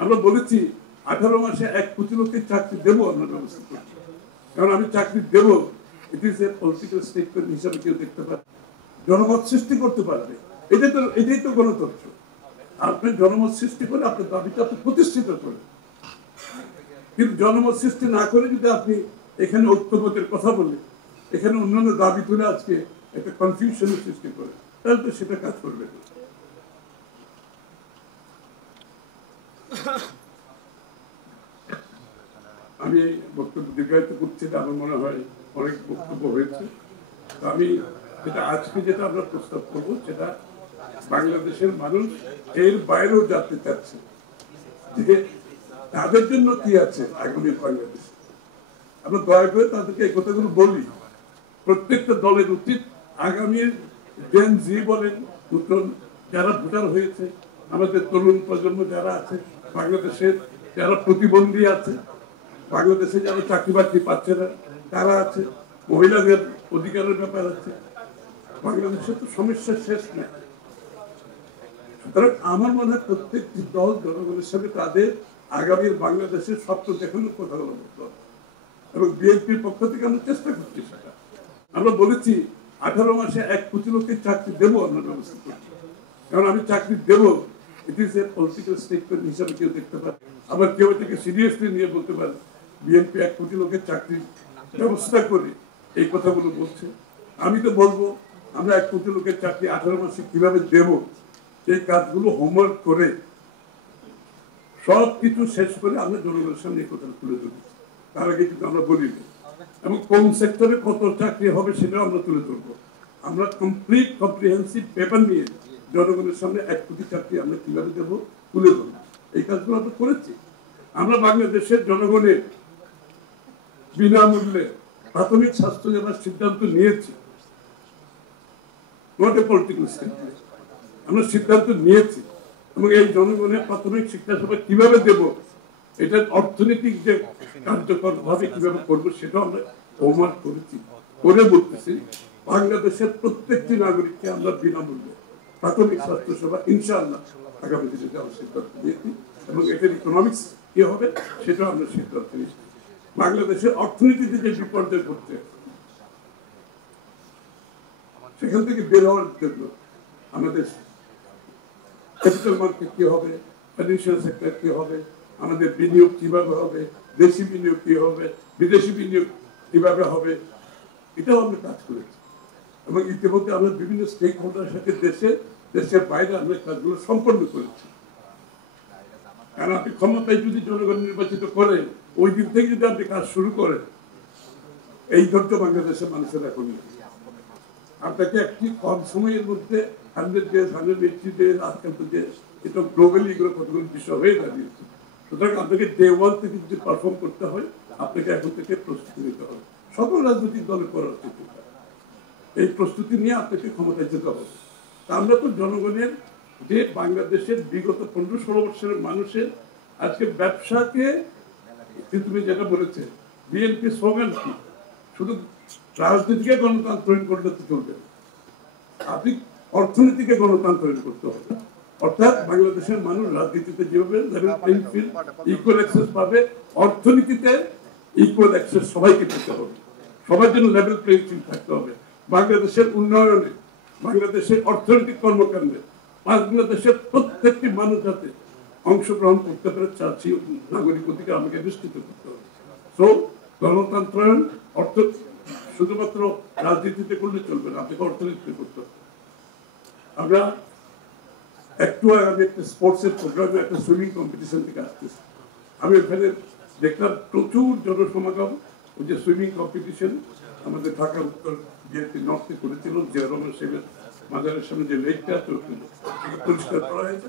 আমরা বলেছি 18 মাসে 1 কোটি লোকের চাকরি দেবো আমরা ব্যবস্থা করছি, কারণ আমি চাকরি দেব it is a political statement হিসাবে কেউ দেখতে পারে, জনমত সৃষ্টি করতে পারবে। এটাই তো গণতন্ত্র। আপনি জনমত সৃষ্টি করে আপনার দাবিটা আপনি প্রতিষ্ঠিত করেন, কিন্তু জনমত সৃষ্টি না করে যদি আপনি এখানে ঐক্যমতের কথা বলে এখানে অন্যান্য দাবি তুলে আজকে একটা কনফিউশনের সৃষ্টি করে, তাহলে তো সেটা কাজ করবে না। আমি বক্তব্য দীর্ঘায়িত করছি না, আমার মনে হয় অনেক বক্তব্য হয়েছে। আমি যেটা আমরা প্রস্তাব করবো সেটা বাংলাদেশের মানুষ এর বাইরেও জানতে চাচ্ছে যে তাদের জন্য কি আছে আগামী বাংলাদেশে। আমরা দয়া করে তাদেরকে এই কথাগুলো বলি। প্রত্যেকটা দলের উচিত আগামী জেন জি বলেন, নতুন যারা ভোটার হয়েছে, আমাদের তরুণ প্রজন্ম যারা আছে বাংলাদেশের, যারা প্রতিবন্ধী আছে বাংলাদেশে, যারা চাকরি বাকরি পাচ্ছে না তারা আছে, মহিলাদের অধিকারের ব্যাপার আছে, বাংলাদেশের তো সমস্যার শেষ নেই। সুতরাং আমার মনে হয় প্রত্যেকটি দল জনগণের সাথে তাদের আগামীর বাংলাদেশের স্বপ্ন দেখানোর কথা বলতে হবে, এবং বিএনপির পক্ষ থেকে আমরা চেষ্টা করছি সেটা। আমরা বলেছি 18 মাসে 1 কোটি লোকের চাকরি দেবো আমরা ব্যবস্থা করছি, কারণ আমি চাকরি দেব it is a political statement হিসাবে কেউ দেখতে পারে, আবার কেউ এটাকে সিরিয়াসলি নিয়ে বলতে পারে বিএনপি 1 কোটি লোকের চাকরির ব্যবস্থা করে এই কথাগুলো বলছে। আমি তো বলবো আমরা 1 কোটি লোকের চাকরি 18 মাসে কিভাবে দেব সেই কাজগুলো হোমওয়ার্ক করে সব কিছু শেষ করে আমরা জনগণের সামনে এই কথা তুলে ধরবো। তার আগে কিন্তু আমরা বলিনি, এবং কোন সেক্টরে কত চাকরি হবে সেটাও আমরা তুলে ধরবো। আমরা কমপ্লিট কম্প্রিহেন্সিভ পেপার নিয়ে জনগণের সামনে 1 কোটি চাকরি আমরা কিভাবে দেবো তুলে ধরবো। এই কাজগুলো আমরা করেছি। আমরা বাংলাদেশের জনগণের বিনামূল্যে প্রাথমিক স্বাস্থ্য সেবার সিদ্ধান্ত নিয়েছি, নট এ পলিটিক্যাল স্টেটমেন্ট। আমরা সিদ্ধান্ত নিয়েছি, এবং এই জনগণের প্রাথমিক শিক্ষা সেবা কিভাবে দেব, এটার অর্থনৈতিক যে কার্যকর ভাবে কিভাবে করবো সেটাও আমরা হোমওয়ার্ক করেছি, করে বলতেছি বাংলাদেশের প্রত্যেকটি নাগরিককে আমরা বিনামূল্যে প্রাথমিক স্বাস্থ্য সেবা ইনশাআল্লাহ আগামী দিনে দেওয়ার সিদ্ধান্ত নিয়েছি, এবং এটার ইকোনমিক্স কি হবে সেটাও আমরা সিদ্ধান্ত নিয়েছি। বাংলাদেশের অর্থনীতিতে যে বিপর্যয় ঘটছে সেখান থেকে বের হওয়ার জন্য আমাদের ক্যাপিটাল মার্কেট কি হবে, ফাইন্যান্সিয়াল সেক্টর কি হবে, আমাদের বিনিয়োগ কিভাবে হবে, দেশি বিনিয়োগ কি হবে, বিদেশি বিনিয়োগ কিভাবে হবে, এটাও আমরা কাজ করেছি। এবং ইতিমধ্যে আমরা বিভিন্ন স্টেক হোল্ডারের সাথে দেশের বাইরে আমরা কাজগুলো সম্পন্ন করেছি। কারণ আপনি ক্ষমতায় যদি জনগণ নির্বাচিত করেন, ওই দিন থেকে যদি আপনি কাজ শুরু করেন, এই ধৈর্য বাংলাদেশের মানুষের এখন আপনাকে একটি কম সময়ের মধ্যে 100 days 180 days আজকাল তো দেশ এটা গ্লোবালি এগুলো কতগুলো বিষয় হয়ে দাঁড়িয়েছে। সুতরাং আপনাকে ডে 1 থেকে যদি পারফর্ম করতে হয় আপনাকে এখন থেকে প্রস্তুতি নিতে হবে। সকল রাজনৈতিক দলের করা উচিত এই প্রস্তুতি নিয়ে আপনাকে ক্ষমতায় যেতে হবে। তা আমরা তো জনগণের যে বাংলাদেশের বিগত 15-16 বছরের মানুষের আজকে ব্যবসাকে, তুমি যেটা বলেছে বিএনপি স্লোগান কি, শুধু রাজনীতিকে গণতন্ত্রায়ন করলে তো চলবে, আপনি অর্থনীতিকে গণতন্ত্রায়ন করতে হবে। অর্থাৎ বাংলাদেশের মানুষ রাজনীতিতে যেভাবে level playing field equal access পাবে, অর্থনীতিতে ইকুয়াল অ্যাক্সেস সবাইকে পেতে হবে, সবার জন্য লেভেল প্লেইং ফিল্ড থাকতে হবে। বাংলাদেশের উন্নয়নে, বাংলাদেশের অর্থনৈতিক কর্মকাণ্ডে বাংলাদেশের প্রত্যেকটি মানুষ যাতে অংশগ্রহণ করতে পারে চাচ্ছি নাগরিক অধিকার আমাকে নিশ্চিত করতে হবে। সো গণতন্ত্রায়ন অর্থ শুধুমাত্র রাজনীতিতে করলে চলবে না, আপনাকে অর্থনীতিতে করতে হবে। আমরা একটু আগে একটা স্পোর্টসের প্রোগ্রামে একটা সুইমিং কম্পিটিশন থেকে আসতেছি, আমি ওখানে দেখলাম প্রচুর জনসমাগম। ওই যে সুইমিং কম্পিটিশন আমাদের ঢাকা উত্তর বিএনপি নর্থে করেছিল, জিয়া রহমান সাহেবের মাজারের সামনে যে লেকটা আছে পরিষ্কার করা হয়েছে।